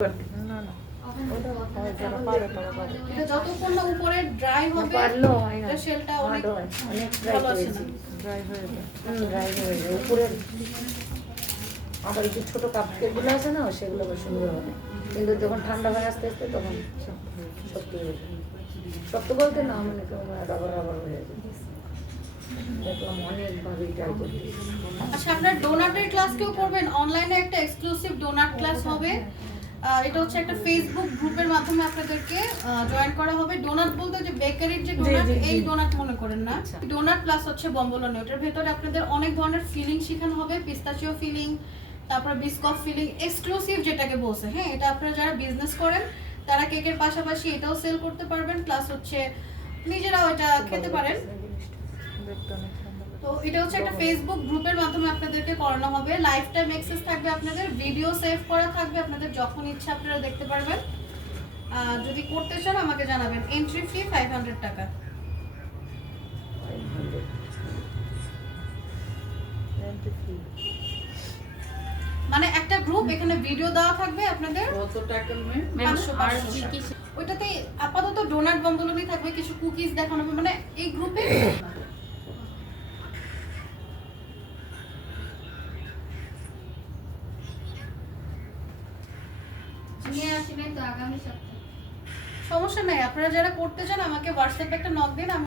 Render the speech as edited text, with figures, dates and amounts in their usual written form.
না না ওটা হয় যারা পারে তারা পারে। এটা যতক্ষণ না উপরে ড্রাই হবে পারলেও হয় না, এটা শেলটা অনেক হার্ড হয়, অনেক ট্রাই ভালো আসে করেছি। না। ড্রাই হয়ে যায়। ড্রাই হয়ে যায় উপরের, আবার এই যে ছোটো কাপ কেকগুলো আছে না সেগুলো বেশ সুন্দর হবে, কিন্তু যখন ঠান্ডা হয় আস্তে আস্তে তখন শক্ত হয়ে যায়। শক্ত বলতে না মানে রাবার রাবার হয়ে যায়। দেখলাম অনেকভাবে ট্রাই করতে। আচ্ছা, আপনার ডোনাটের ক্লাস কেউ করবেন? অনলাইনে একটা এক্সক্লুসিভ ডোনাট ক্লাস হবে। এটা হচ্ছে একটা ফেসবুক গ্রুপের মাধ্যমে আপনাদেরকে জয়েন করা হবে। ডোনাট বলতে যে বেকারির যে ডোনাট, এই ডোনাট মনে করেন না। ডোনাট প্লাস হচ্ছে বম্বলোনি, ওটার ভেতরে আপনাদের অনেক ধরনের ফিলিং শেখানো হবে। পিস্তাচিও ফিলিং, তারপর বিস্কট ফিলিং, এক্সক্লুসিভ যেটাকে বলছে। হ্যাঁ, এটা আপনারা যারা বিজনেস করেন তারা কেকের পাশাপাশি এটাও সেল করতে পারবেন, প্লাস হচ্ছে নিজেরাও এটা খেতে পারেন। দেখতে অনেক সুন্দর। তো এটা হচ্ছে একটা ফেসবুক গ্রুপের মাধ্যমে আপনাদেরকে করানো হবে। লাইফ টাইম অ্যাক্সেস থাকবে, আপনাদের ভিডিও সেভ করা থাকবে, আপনাদের যখন ইচ্ছা আপনারা দেখতে পারবেন। যদি করতে চান আমাকে জানাবেন। এন্ট্রি ফি 500 টাকা। মানে একটা গ্রুপ, এখানে ভিডিও দেওয়া থাকবে আপনাদের। কত টাকা ম্যাম? 500 500 ওইটাতে আপাতত ডোনাট বম্বলনি থাকবে, কিছু কুকিজ দেখানো হবে, মানে এই গ্রুপে নিয়ে আসবেন তো আগামী সপ্তাহে। সমস্যা নাই। আপনারা যারা করতে চান আমাকে হোয়াটসঅ্যাপে একটা নক দিন।